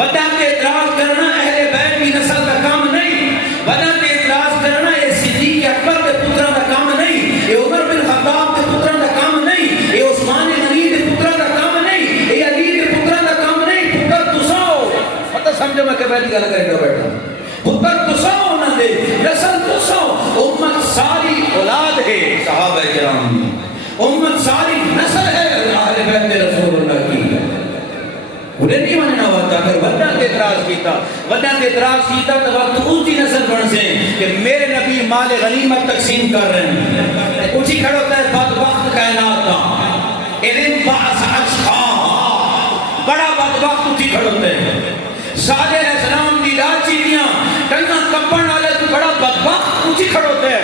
ودا تے اعتراض کرنا اہل بیت کی نسل کا کام نہیں، ودا تے اعتراض کرنا یہ صدیق اکبر کے پتروں کا کام نہیں، یہ عمر بن خطاب کے پتروں کا کام نہیں، یہ عثمان غنی کے پتروں کا کام نہیں، یہ علی کے پتروں کا کام نہیں، پتر تساؤ پتہ سمجھو میں کہ پہلی گل کرے گا بیٹھا پتر تساؤ نہ دے نسل تساؤ، امت ساری اولاد ہے صحابہ کرام، امت ساری نسل ہے اہل بیت رسول اللہ کی، انہیں نہیں ماننا ہوتا۔ اگر وڈا تے اعتراض کیتا تو وقت اونچی نسل بن سے کہ میرے نبی مال غنیمت تقسیم کر رہے ہیں، اونچی کھڑا ہوتا ہے بدبخت کائنات کا، اذن بعث اشقاہا، بڑا بدبخت اونچی کھڑا ہوتا ہے، صالح علیہ السلام دی لاچیاں ٹنگا کپن والے تو بڑا بدبخت اونچی کھڑا ہوتا ہے،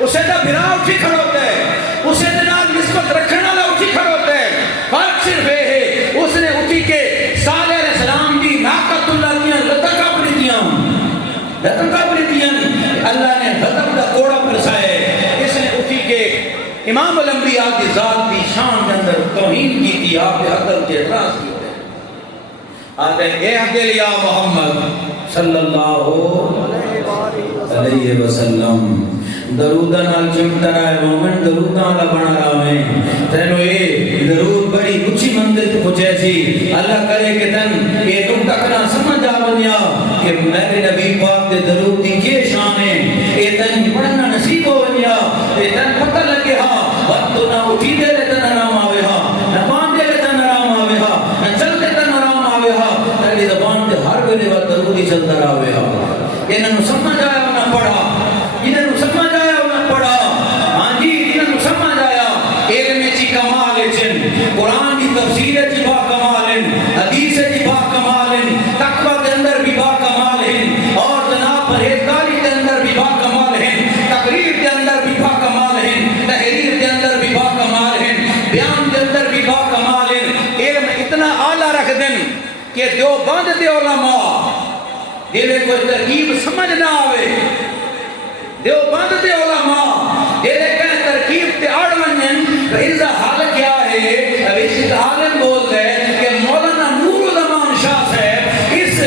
اسے دا بھرا اونچی کھڑا ہوتا ہے، اسے دے نال نسبت رکھنے والا اونچی کھڑا ہوتا ہے، فرق صرف یہ ہے اس نے اٹھی کے صالح علیہ السلام دی ناقت اللہ دیاں لتکا بڑی دیاں اللہ نے غضب دا کوڑا پرسائے، اس نے اٹھی کے امام الانبیاء کی ذات دی شان کے اندر توہین کی تھی، آپ کے عقل کے اعتراض کی تھے، آتے اے عقل یا محمد صلی اللہ علیہ وسلم درودہ نال چمتا رہا ہے مومن، درودہ والا بنا رہا ہے تینو اے درود بڑی اچھی منزل تو پہنچے سی، اللہ کرے کہ تن یہ نکتہ کنا سمجھ آ بنیا کہ میرے نبی پاک دے درود دی یہ شان ہے، یہ تن پڑھنا نصیب ہو بنیا، یہ تن پتہ لگے ہاں وقت نہ اٹھی دے لے تن آرام آوے ہاں، نہ پان دے لے تن آرام آوے ہاں، نہ چل دے تن آرام آوے ہاں، تیری زبان دے ہر ویلے وقت درودی چلتا رہے ہاں، انہوں سمجھ آیا انہوں پڑھا، انہوں سمجھ آیا انہوں پڑھا، ہاں جی انہوں سمجھ آیا، علم چی کمال چن، قرآن کی تفسیر چی با کمال ہیں، حدیث چی با کمال ہیں، تقوی کے اندر بھی با کمال ہیں، اور جناب پرہیزگاری کے اندر بھی با کمال ہیں، تقریر کے اندر بھی با کمال ہیں، تحریر کے اندر بھی با کمال ہیں، بیان کے اندر بھی با کمال ہیں، علم اتنا اعلیٰ رکھ دیں کہ دیوبند دے علماء جنہیں کوئی ترکیب سمجھ نہ آوے، دیوبند دے علماء جنہیں کہیں ترکیب تے اڑ ونجن تو اس حال کیا ہے، اب اس عالم بول دے کہ مولانا نور الزمان شاہ صاحب اس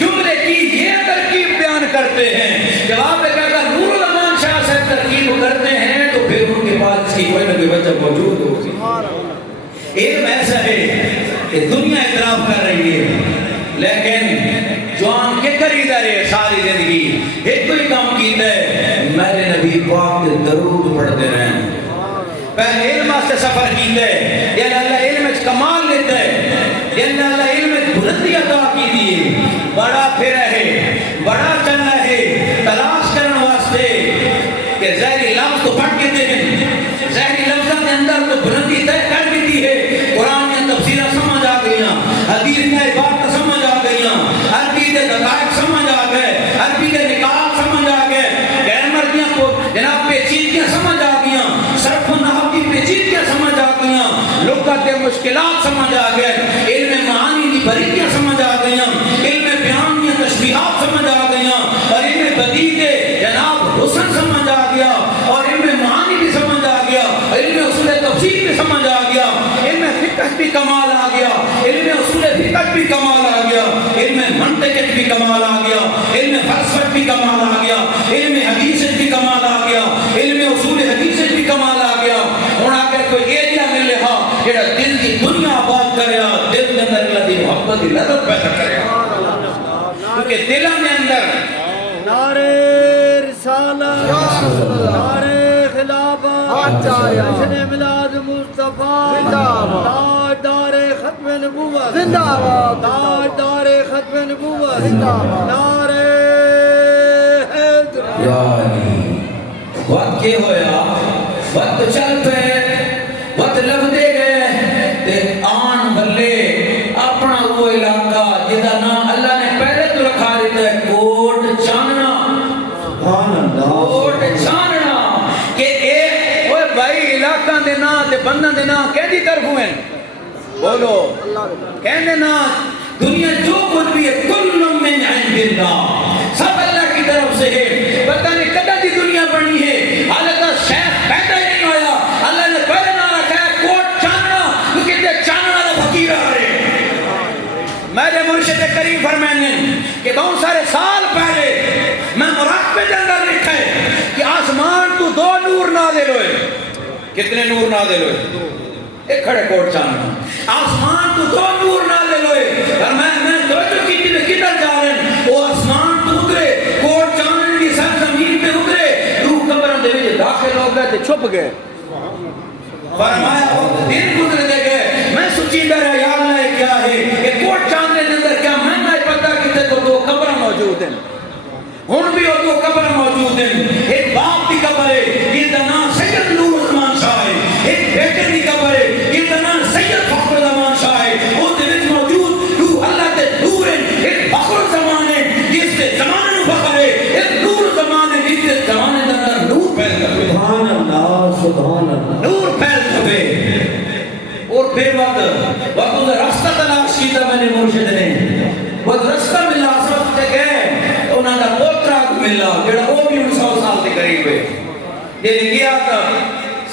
جملے کی یہ ترکیب بیان کرتے ہیں، جواب ہے کہ اگر نور الزمان شاہ صاحب ترکیب کرتے ہیں تو پھر ان کے بعد اس کی کوئی نہ کوئی وجہ موجود ہوگی۔ علم ایسا ہے کہ دنیا اعتراف کر رہی ہے لیکن جوان کے قریدہ رہے ساری زندگی ایک کوئی کام کیتا ہے میرے نبی پاک کے درود پڑھتے رہے ہیں، پہلے علم سے سفر کیتا ہے، یا اللہ علم کمال لیتا ہے، یا اللہ علم بلندی عطا کی دیئے، بڑا پھر ہے بڑا چلنا ہے تلاش کرنے واسطے کہ زہری لفظ تو پڑھ کے دے زہری لفظ کے اندر تو بلندی طے کر دیتی ہے، قرآن میں تفسیرہ سمجھ آ گئیاں، حدیث میں عبارت سمجھ آ گئیاں، عربی دے دقائق سمجھ آ گئے، عربی دے نکال سمجھ آ گئے، غیر مردیاں کو جناب پیچیدگیاں سمجھ آ گئیاں، صرف و نحو کی پیچیدگیاں سمجھ آ گئیاں، لغت مشکلات سمجھ آ گئے، علم معانی کی باریکیاں سمجھ آ گئیاں، علم بیان کی تشبیہات سمجھ آ گئیاں، اور علم بدیع کے جناب حسن سمجھ آ گیا، اور علم معانی بھی سمجھ آ گیا، علم اصول تفسیر بھی سمجھ آ گیا، علم فقہ بھی کمال آ گیا، علم اصول فقہ بھی کمال آ گیا، علم منطق بھی کمال آ گیا، علم فلسفہ بھی کمال آ گیا، علم حدیث بھی کمال آ گیا، علم اصول حدیث بھی کمال آ گیا، ہن اگر کوئی ایریا ملے ہاں جڑا دل کی دنیا آباد کرے، دل کے اندر اللہ دی محبت کی لذت پیدا کرے، کیونکہ دلوں کے اندر نعرہ رسالت، نعرہ خلافت، جشن میلاد مصطفیٰ، تاجدار ختم نبوت، تاجدار ختم نبوت، نعرہ حیدر۔ یا علی وقت کے ہویا وقت چل پہ وقت لگ دے گئے تے آن بلے اپنا وہ علاقہ جدا نام اللہ نے پہلے تو رکھا دیتا ہے کوٹ چاننا، کوٹ چاننا، کہ ایک وہ بھائی علاقہ دے نا تے بندہ دے نا کہہ طرف ہوئے بولو کہنے نا دنیا جو کچھ بھی ہے کل من عند اللہ، سب اللہ کی طرف سے ہے، پتہ نہیں کدہ دی دنیا بنی ہے، حالتا شیخ پیدا ہی نہیں ہویا، اللہ نے پہلے نہ رکھا ہے کوٹ چاننا، کیونکہ تے چاننا دا فقیر آ رہے میرے مرشد کریم فرمائیں کہ بہت سارے سال پہلے میں مراقبے کے اندر لکھا ہے کہ آسمان تو 2 نور نازل ہوئے. کتنے نور نازل ہوئے؟ ایک کھڑے کوٹ چاند آسمان تو 2 نور نازل ہوئے. اور میں توجہ کی کدھر جا رہے ہیں؟ وہ آسمان تو اترے، کوٹ چاند کی سر زمین پہ اترے، روح قبروں دے وچ داخل ہو گئے تے چھپ گئے. فرمایا دن گزر دے گئے، میں سوچی رہا یا اللہ یہ کیا ہے؟ یہ کوٹ چاند کے اندر کیا میں نہیں پتا کہ تو 2 قبر موجود ہیں. ہن بھی وہ 2 قبر موجود ہیں. ایک باپ کی قبر ہے یہ دنا سید نور عثمان شاہ ہے، ایک بیٹے کی قبر ہے یہ دنا سید فخر زمان شاہ ہے. وہ دے وچ موجود روح اللہ دے نور ہے. ایک فخر زمان ہے جس سے زمانے نو فخر ہے، ایک نور زمان ہے جس سے زمانے دے اندر نور پھیل گئے. سبحان اللہ سبحان اللہ. نور پھیل گئے. اور پھر وقت راستہ تلاش کیتا میں نے مرشد نے، وہ راستہ ملا سب سے گئے انہاں دا پوترا کو ملا جڑا وہ بھی 100 سال دے قریب ہے. جے گیا تھا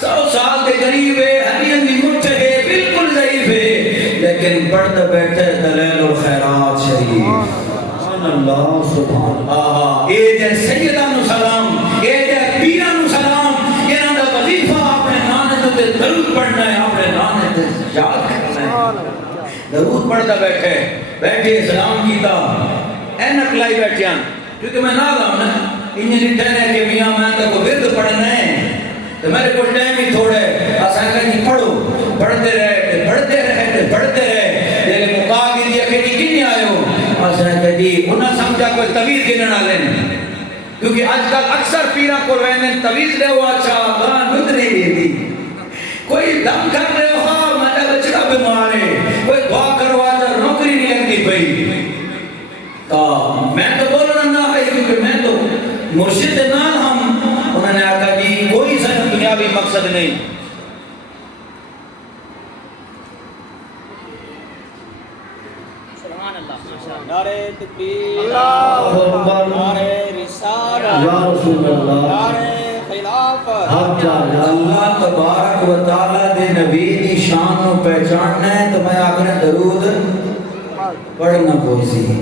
100 سال دے قریب ہے، ہڈیاں دی مٹھ ہے، بالکل ضعیف ہے، لیکن پڑھتا بیٹھے دلائل الخیرات شریف. سبحان اللہ سبحان اللہ. اے جے سیداں نو سلام، اے جے پیراں نو سلام. انہاں دا وظیفہ اپنے نانے تے درود پڑھنا ہے، اپنے نانے تے یاد کرنا ہے. درود پڑھتا بیٹھے سلام کیتا اینک لائی بیٹھیاں کیونکہ میں نہ گا نا انہیں لکھتے ہیں کہ میاں میں تو کو ورد پڑھنا ہے تو میرے کو ٹائم ہی تھوڑے آسان کہیں پڑھو پڑھتے رہے لیکن مقابل دیا کہ نہیں کنی آئے ہو آسان کہیں انہیں سمجھا کوئی طویل گننا لینے کیونکہ آج کل اکثر پیرا کو رہنے طویل دے ہوا اچھا گان رد نہیں دی دی کوئی دم کر رہے ہو ہاں میں بچڑا بیمار ہے کوئی دعا کروا جا نوکری نہیں لگتی پئی میں تو بول رہا نہ ہے کیونکہ میں تو مرشد نال ہم انہوں نے آکھا جی کوئی سا دنیاوی مقصد نہیں. سبحان اللہ. نعرہ تکبیر، اللہ اکبر، نعرہ رسالت، یا رسول اللہ، نعرہ خلافت. اللہ تبارک و تعالی دے نبی دی شان کو پہچاننا ہے تو میں آخر درود پڑھنا کوئی سی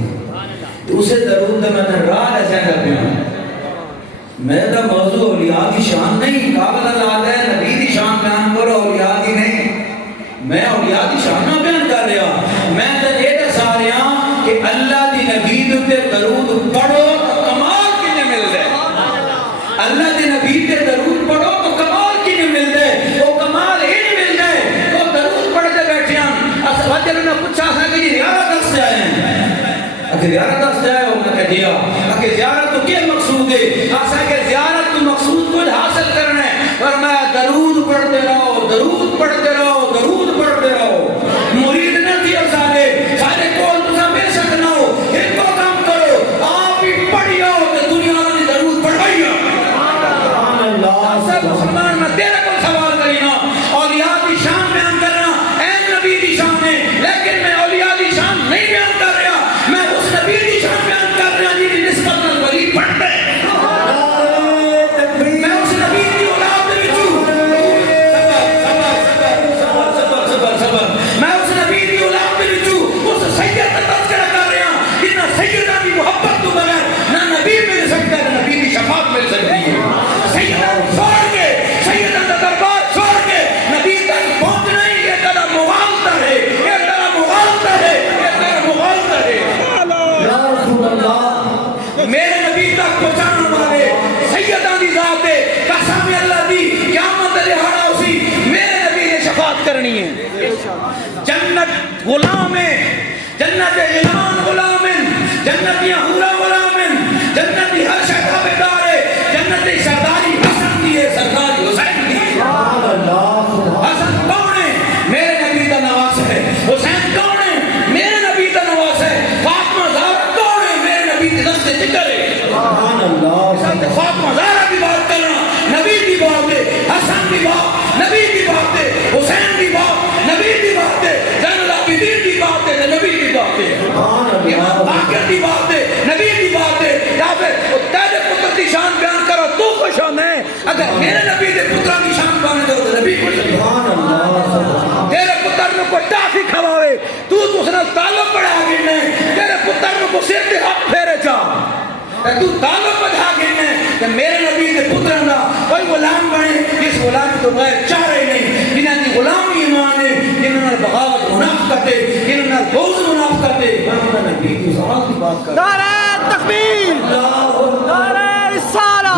تو اسے درود میں نے راہ ایسا کر پیا. میرا موضوع اولیاء کی شان نہیں، قابل اللہ ہے نبی دی شان بیان کرو اولیاء دی نہیں. میں اولیاء دی شان نہ بیان کر رہا، میں تو یہ دسا رہا کہ اللہ دی نبی تے درود پڑھو تو کمال کنے مل دے. اللہ دی نبی تے درود پڑھو تو کمال کنے مل دے. وہ کمال ہی نہیں مل دے وہ درود پڑھتے بیٹھے ہیں. وجہ نے پوچھا تھا کہ زیارت دس سے آئے ہیں کہ زیارت دس سے آئے ہو میں کہہ دیا کہ زیارت تو کیا مقصود ہے آسا کہ زیارت تو مقصود کچھ حاصل کرنا ہے اور میں درود پڑھتے رہو درود پڑھتے رہو درود پڑھتے رہو. مرید نہ تھی سارے سارے کول تسا بے شک نہ ہو ایک کو کام کرو آپ ہی پڑھیو کہ دنیا نے درود پڑھائیو. سب مسلمان میں تیرے کو سوال کرینا اولیاء دی شان بیان کرنا اے نبی دی شان ہے لیکن میں اولیاء دی شان نہیں بیان کر رہا میں اس نبی دی شان بیان کر رہا جی دی نسبت نال ولی پڑھتے میں اس نبی دی اولاد دے وچوں صبر میں اس نبی دی اولاد دے وچوں اس سید دا تذکرہ کر رہا جنہ سیدہ دی محبت تو بغیر نہ نبی مل سکتا ہے نہ نبی دی شفاعت مل سکتی ہے. سیدہ چھوڑ کے سیدہ کا دربار چھوڑ کے نبی تک پہنچنا ہی یہ تیرا مغالطہ ہے یہ تیرا مغالطہ ہے یہ تیرا مغالطہ ہے. یا رسول اللہ میرے نبی تک پہنچانا والے سیدہ دی ذات ہے قسم اللہ دی قیامت دہاڑا اسی میرے نبی نے شفاعت کرنی ہے. جنت غلام ہے جنت اعلان غلام ہے جنتیاں حورا غلام ہے جنتی ہر شے کا بیدار ہے جنتی سرداری حسن دی ہے سرداری حسین دی ہے. حسن کون ہے میرے نبی کا نواز ہے. حسین کون ہے میرے نبی کا نواز ہے. فاطمہ زہرا کون ہے میرے نبی کی دست ذکر ہے. فاطمہ زہرا کی بات کرنا نبی کی بات ہے. حسن کی بات نبی کی بات ہے. حسین کی بات نبی کی بات ہے. زین العابدین کی بات ہے نبی کی بات ہے. امام باقر کی بات ہے نبی کی بات ہے. یا پھر تیرے پتر کی شان بیان کرو تو خوش ہو میں اگر میرے نبی کے پتر کی شان بیان کرو تو نبی خوش ہو. تیرے پتر میں کوئی ٹافی کھواوے تو اس نے تعلق بڑھا گرنے تیرے پتر سر تے ہاتھ پھیرے چا تو تعلق بدھا گئے کہ میرے نبی کے پتروں کا کوئی غلام بنے جس غلامی تو غیر چارے نہیں جنہاں کی غلامی ایمان ہے جنہاں نے بغاوت منافقت ہے جنہاں نے بغض منافقت ہے میں نبی کی ذات کی بات کر نعرہ تکبیر نعرہ رسالہ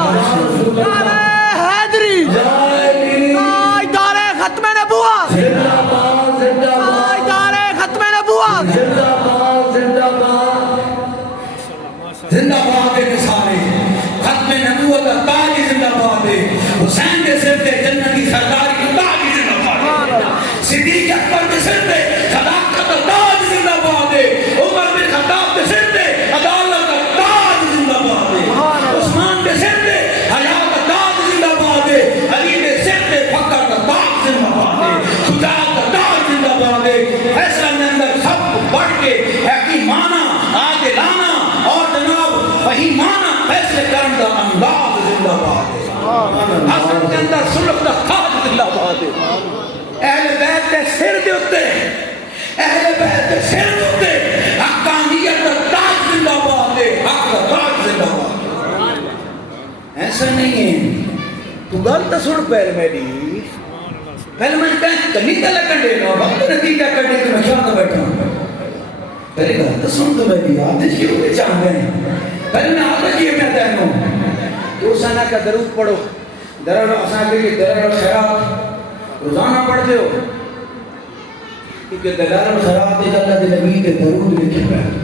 نعرہ حیدری تاجدار ختم نبوت تاجدار ختم نبوت زندہ باد ہے سارے ختم نبوت کا تاج زندہ باد ہے حسین کے سر پہ جنتی سردار کی تاج زندہ باد ہے صدیق اکبر کے سر پہ صداقت کا تاج زندہ باد ہے عمر بن خطاب کے سر پہ عدالت کا تاج زندہ باد ہے عثمان کے سر پہ حیا کا تاج زندہ باد ہے علی کے سر پہ فقر کا تاج زندہ باد ہے شجاعت کا تاج زندہ باد ہے فیصلہ کے اندر سب کو بڑھ کے حکیمانہ عادلانہ اور جناب وہی معنی فیصلے کرنے کا انداز زندہ باد ہے حسن کے اندر سلک کا تاج زندہ باد ہے اہل بیت کے سر دے اتے اہل بیت کے سر دے اتے حقانیت کا تاج زندہ باد ہے حق کا تاج زندہ باد ہے ایسا نہیں ہے تو غلط سن پہلے میری پہلے میں کہیں کنی کا لکن دینا وقت نتیجہ کرنے کے میں چاہتا بیٹھا ہوں پہلے غلط سن تو میری آدھش کی ہوئے چاہتے ہیں پہلے میں آدھش کی میں کہتا ہوں کہ اس آنا کا درود پڑھو درد آسان کے لیے درد خیرات روزانہ پڑھتے ہو کیونکہ دلال خیرات اللہ کے نبی کے درود لکھے پہنے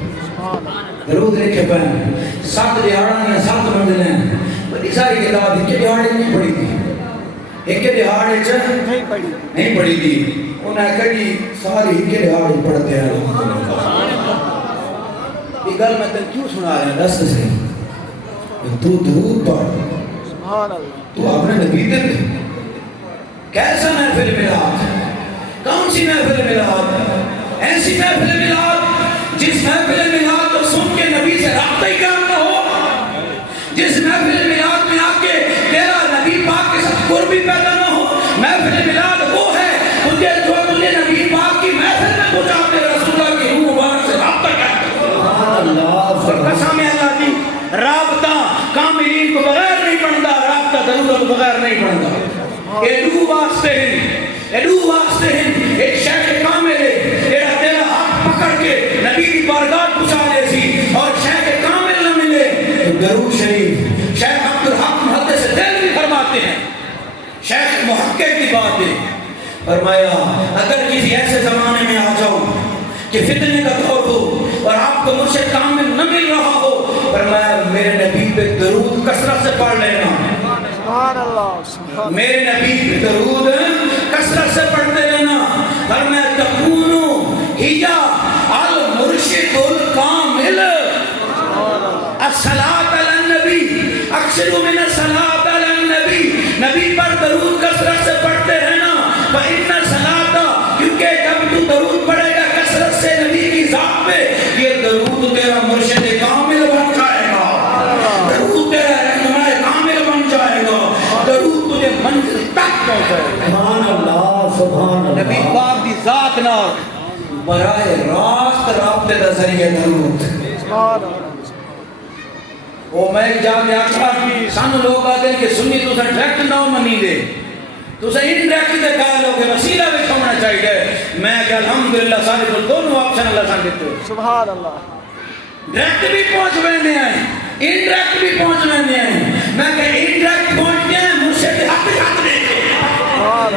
درود لکھے پہنے 7 دہاڑاں یا 7 منزلیں بڑی ساری کتاب ایک دہاڑے نہیں پڑھی تھی ایک دہاڑے نہیں پڑھی تھی انہیں کہی ساری ایک دہاڑے پڑھتے ہیں یہ گل میں تن کیوں سنا رہا ہے دست سے تو درود پڑھ تو اپنے نبی دے کیسا محفل میلاد کون سی محفل میلاد ایسی محفل میلاد جس محفل میلاد کو سن کے نبی سے رابطہ ہی قائم نہ ہو جس محفل میلاد میں آ کے تیرا نبی پاک کے ساتھ قربی پیدا نہ ہو محفل میلاد وہ ہے تجھے جو تجھے نبی پاک کی محفل میں پہنچا دے رسول اللہ کی روح مبارک سے رابطہ قائم اور قسم اللہ دی رابطہ کاملین کو بغیر نہیں بنتا رابطہ درود کو بغیر نہیں بنتا ایڈو واسطے ہیں ایک شیخ کامل ہے ایڈا تیرا ہاتھ پکڑ کے نبی کی بارگاہ پہنچا دے سی اور شیخ کامل نہ ملے تو درود شریف شیخ عبدالحق محدث دل بھی فرماتے ہیں شیخ محقق کی بات ہے فرمایا اگر کسی ایسے زمانے میں آ جاؤ کہ فتنے کا دور ہو اور آپ کو مرشد کامل نہ مل رہا ہو فرمایا میرے نبی پہ درود کثرت سے پڑھ لینا میرے نبی پہ درود کثرت سے پڑھتے رہنا فرمایا تکونو ہیا المرشد الکامل الصلاۃ علی النبی اکثر من الصلاۃ علی النبی نبی پر درود کثرت سے پڑھتے رہنا فإن الصلاۃ کیونکہ جب تو درود پڑھے گا کثرت سے نبی کی ذات پہ یہ درود تیرا مرشد کامل بن جائے گا درود تیرا رہنما کامل بن جائے گا درود تجھے منزل تک پہنچائے گا سبحان اللہ سبحان اللہ نبی پاک دی ذات نال براہ راست رابطے دا ذریعہ درود وہ میں جان آخا سانو لوگ آتے ہیں کہ سنی تو سا ڈائریکٹ نہ منی دے تو سا انڈائریکٹ دے قائل ہو کہ وسیلہ بھی چھوڑنا چاہیے میں کہ الحمدللہ سارے کو دونوں آپشن اللہ سان دیتے ہو سبحان اللہ ڈائریکٹ بھی پہنچ ویندے ہیں انڈائریکٹ بھی پہنچ ویندے ہیں میں کہ انڈائریکٹ پہنچتے ہیں مرشد حق حق دے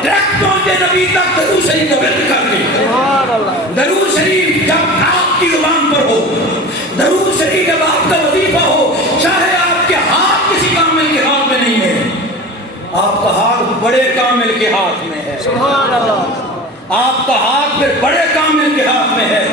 ڈائریکٹ پہنچے نبی تک درود شریف کا ورد کر کے درود شریف جب آپ کی زبان پر ہو درود شریف جب آپ کا وظیفہ ہو چاہے آپ کے ہاتھ کسی کامل کے ہاتھ میں نہیں ہے آپ کا ہاتھ بڑے کامل کے ہاتھ میں ہے سبحان اللہ آپ کا ہاتھ پھر بڑے کامل کے ہاتھ میں ہے